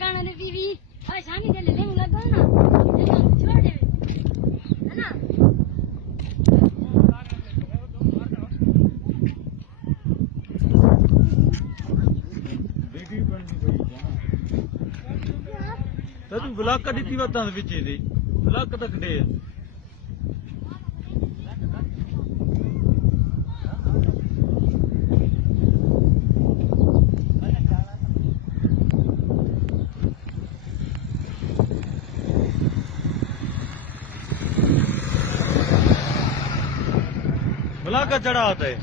कान रे बीवी आ शामी दे ले लगो ना छोड़ दे है ना तू ब्लॉक का दी बातां दे विच दी ब्लॉक तक दे ब्लॉक का चढ़ा आता है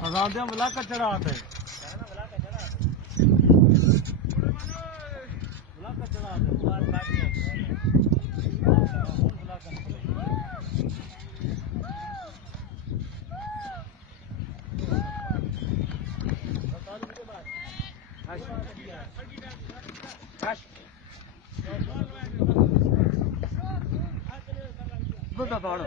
आजादियां ब्लॉक का चढ़ा आता है बड़ा बाड़ा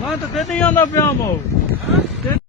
मैं तो नहीं आंदा पिया